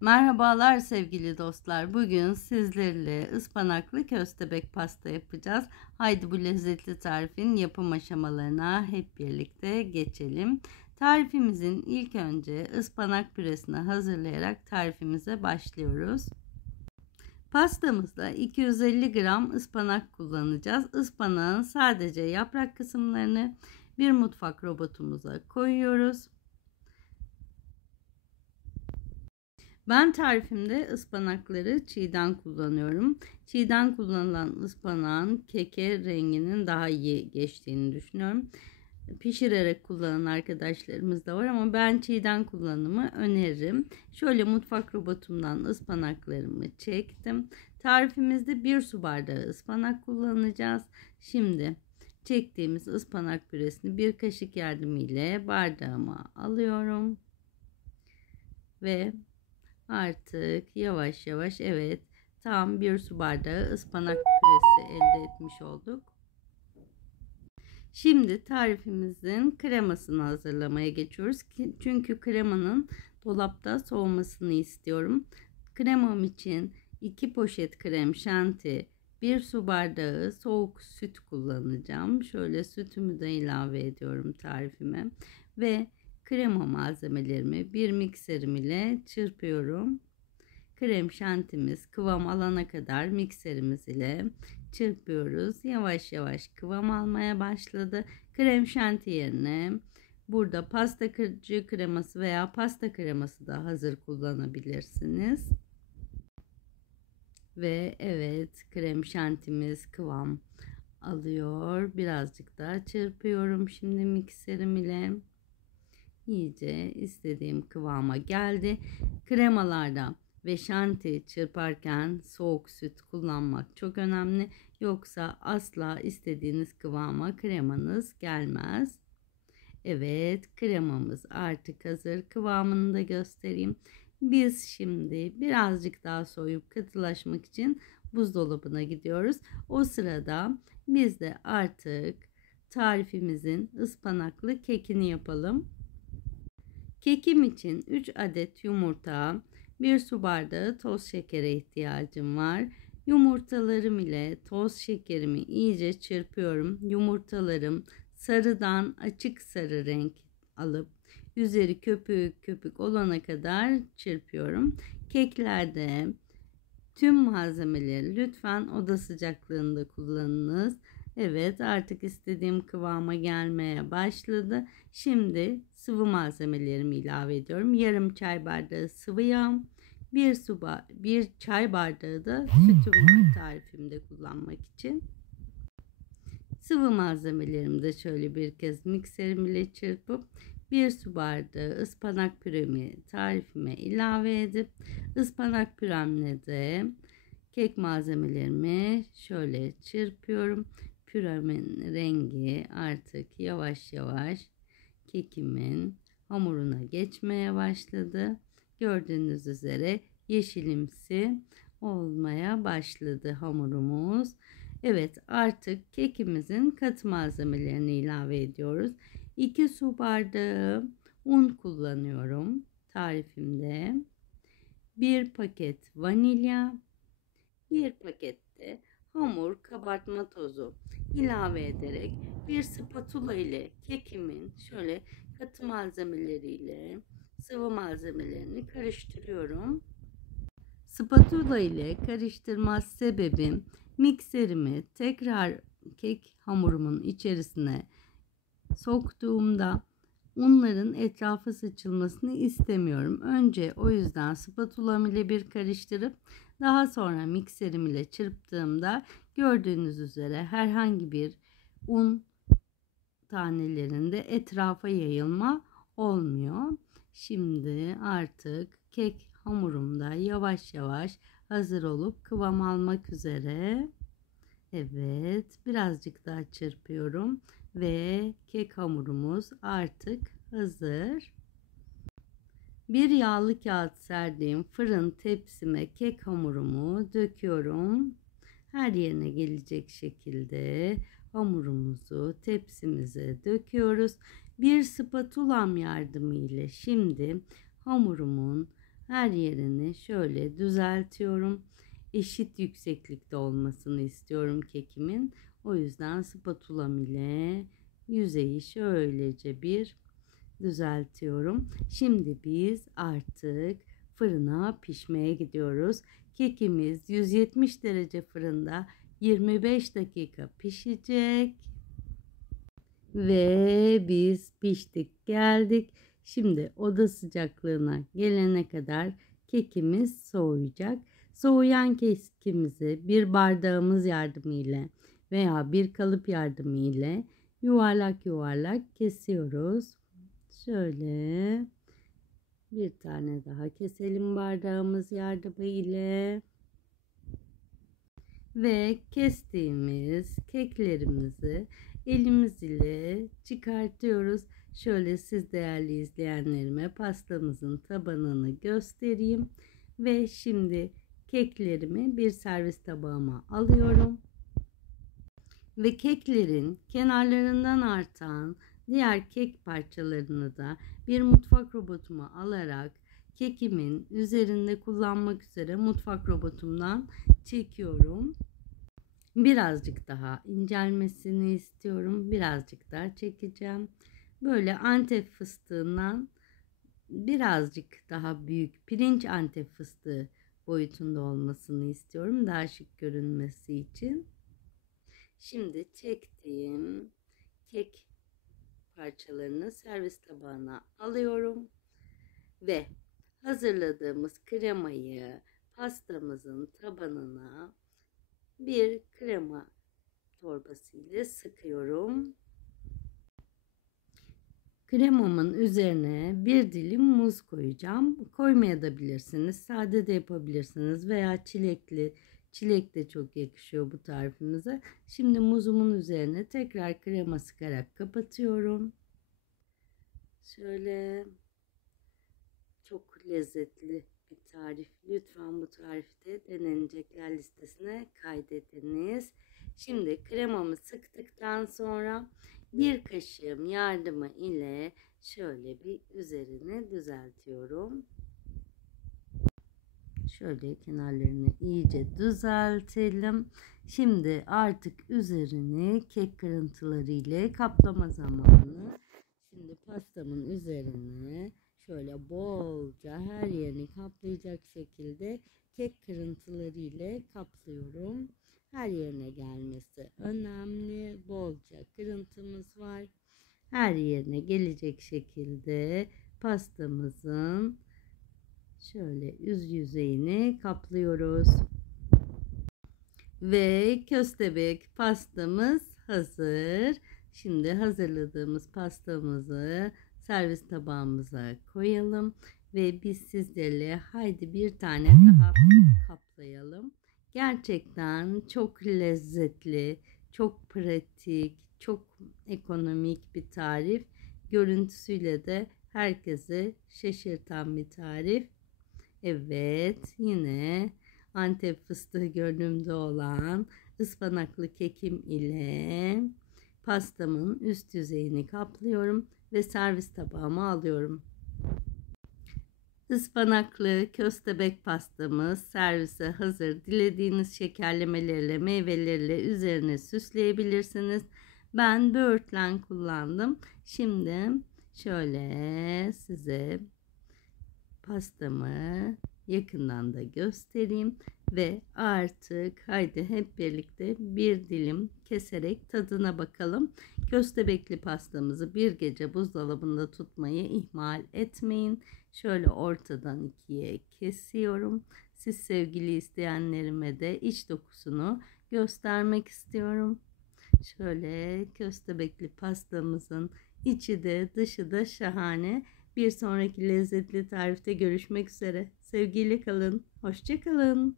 Merhabalar sevgili dostlar. Bugün sizlerle ıspanaklı köstebek pasta yapacağız. Haydi bu lezzetli tarifin yapım aşamalarına hep birlikte geçelim. Tarifimizin ilk önce ıspanak püresini hazırlayarak tarifimize başlıyoruz. Pastamızda 250 gram ıspanak kullanacağız. Ispanağın sadece yaprak kısımlarını bir mutfak robotumuza koyuyoruz. Ben tarifimde ıspanakları çiğden kullanıyorum. Çiğden kullanılan ıspanağın keke renginin daha iyi geçtiğini düşünüyorum. Pişirerek kullanan arkadaşlarımız da var ama ben çiğden kullanımı öneririm. Şöyle mutfak robotumdan ıspanaklarımı çektim. Tarifimizde 1 su bardağı ıspanak kullanacağız. Şimdi çektiğimiz ıspanak püresini bir kaşık yardımıyla bardağıma alıyorum. Ve artık yavaş yavaş tam 1 su bardağı ıspanak püresi elde etmiş olduk. Şimdi tarifimizin kremasını hazırlamaya geçiyoruz. Çünkü kremanın dolapta soğumasını istiyorum. Kremam için 2 poşet krem şanti, 1 su bardağı soğuk süt kullanacağım. Şöyle sütümü de ilave ediyorum tarifime. Ve krema malzemelerimi bir mikserim ile çırpıyorum. Krem şantimiz kıvam alana kadar mikserimiz ile çırpıyoruz. Yavaş yavaş kıvam almaya başladı. Krem şanti yerine burada pasta kreması veya pasta kreması da hazır kullanabilirsiniz. Ve krem şantimiz kıvam alıyor. Birazcık daha çırpıyorum şimdi mikserim ile. İyice istediğim kıvama geldi. Kremalarda ve şanti çırparken soğuk süt kullanmak çok önemli. Yoksa asla istediğiniz kıvama kremanız gelmez. Kremamız artık hazır. Kıvamını da göstereyim. Biz şimdi birazcık daha soğuyup katılaşmak için buzdolabına gidiyoruz. O sırada biz de artık tarifimizin ıspanaklı kekini yapalım. Kekim için 3 adet yumurta, 1 su bardağı toz şekere ihtiyacım var. Yumurtalarım ile toz şekerimi iyice çırpıyorum. Yumurtalarım sarıdan açık sarı renk alıp üzeri köpük köpük olana kadar çırpıyorum. Keklerde tüm malzemeleri lütfen oda sıcaklığında kullanınız. Artık istediğim kıvama gelmeye başladı. Şimdi sıvı malzemelerimi ilave ediyorum. Yarım çay bardağı sıvı yağ, bir çay bardağı da sütüm var tarifimde kullanmak için. Sıvı malzemelerimi de şöyle bir kez mikserim ile çırpıp 1 su bardağı ıspanak püremi tarifime ilave edip ıspanak püremle de kek malzemelerimi şöyle çırpıyorum. Püremin rengi artık yavaş yavaş kekimin hamuruna geçmeye başladı. Gördüğünüz üzere yeşilimsi olmaya başladı hamurumuz. Artık kekimizin katı malzemelerini ilave ediyoruz. 2 su bardağı un kullanıyorum tarifimde. 1 paket vanilya, 1 pakette hamur kabartma tozu ilave ederek bir spatula ile kekimin şöyle katı malzemeleriyle sıvı malzemelerini karıştırıyorum. Spatula ile karıştırma sebebim mikserimi tekrar kek hamurumun içerisine soktuğumda unların etrafı sıçılmasını istemiyorum. Önce o yüzden spatulam ile bir karıştırıp daha sonra mikserim ile çırptığımda gördüğünüz üzere herhangi bir un tanelerinde etrafa yayılma olmuyor. Şimdi artık kek hamurumda yavaş yavaş hazır olup kıvam almak üzere. Birazcık daha çırpıyorum ve kek hamurumuz artık hazır. Bir yağlı kağıt serdiğim fırın tepsime kek hamurumu döküyorum. Her yerine gelecek şekilde hamurumuzu tepsimize döküyoruz. Bir spatulam yardımıyla şimdi hamurumun Her yerini şöyle düzeltiyorum. Eşit yükseklikte olmasını istiyorum kekimin. O yüzden spatulam ile yüzeyi şöylece bir düzeltiyorum. Şimdi biz artık fırına pişmeye gidiyoruz. Kekimiz 170 derece fırında 25 dakika pişecek. Ve biz piştik geldik. Şimdi oda sıcaklığına gelene kadar kekimiz soğuyacak. Soğuyan kekimizi bir bardağımız yardımıyla veya bir kalıp yardımıyla yuvarlak yuvarlak kesiyoruz. Şöyle bir tane daha keselim bardağımız yardımıyla. Ve kestiğimiz keklerimizi elimiz ile çıkartıyoruz. Şöyle siz değerli izleyenlerime pastamızın tabanını göstereyim. Ve şimdi keklerimi bir servis tabağıma alıyorum. Ve keklerin kenarlarından artan diğer kek parçalarını da bir mutfak robotuma alarak kekimin üzerinde kullanmak üzere mutfak robotumdan çekiyorum. Birazcık daha incelmesini istiyorum. Birazcık daha çekeceğim. Böyle Antep fıstığından birazcık daha büyük pirinç Antep fıstığı boyutunda olmasını istiyorum. Daha şık görünmesi için. Şimdi çektiğim kek parçalarını servis tabağına alıyorum. Ve hazırladığımız kremayı pastamızın tabanına bir krema torbası ile sıkıyorum. Kremamın üzerine bir dilim muz koyacağım. Koymayabilirsiniz. Sade de yapabilirsiniz veya çilek de çok yakışıyor bu tarifimize. Şimdi muzumun üzerine tekrar krema sıkarak kapatıyorum. Şöyle çok lezzetli bir tarif. Lütfen bu tarifte denenecekler listesine kaydediniz. Şimdi kremamı sıktıktan sonra bir kaşığım yardımı ile şöyle bir üzerini düzeltiyorum. Şöyle kenarlarını iyice düzeltelim. Şimdi artık üzerini kek kırıntıları ile kaplama zamanı. Şimdi pastamın üzerine şöyle bolca her yerini kaplayacak şekilde kek kırıntıları ile kaplıyorum. Her yerine gelmesi önemli. Bolca kırıntımız var. Her yerine gelecek şekilde pastamızın şöyle yüzeyini kaplıyoruz. Ve köstebek pastamız hazır. Şimdi hazırladığımız pastamızı servis tabağımıza koyalım. Ve biz sizlerle haydi bir tane daha kaplayalım. Gerçekten çok lezzetli, çok pratik, çok ekonomik bir tarif. Görüntüsüyle de herkesi şaşırtan bir tarif. Evet, yine Antep fıstığı görünümde olan ıspanaklı kekim ile pastamın üst yüzeyini kaplıyorum ve servis tabağıma alıyorum. Ispanaklı köstebek pastamız servise hazır. Dilediğiniz şekerlemelerle, meyvelerle üzerine süsleyebilirsiniz. Ben böğürtlen kullandım. Şimdi şöyle size pastamı yakından da göstereyim ve artık haydi hep birlikte bir dilim keserek tadına bakalım. Köstebekli pastamızı bir gece buzdolabında tutmayı ihmal etmeyin. Şöyle ortadan ikiye kesiyorum. Siz sevgili isteyenlerime de iç dokusunu göstermek istiyorum. Şöyle köstebekli pastamızın içi de dışı da şahane. Bir sonraki lezzetli tarifte görüşmek üzere. Sevgiyle kalın. Hoşça kalın.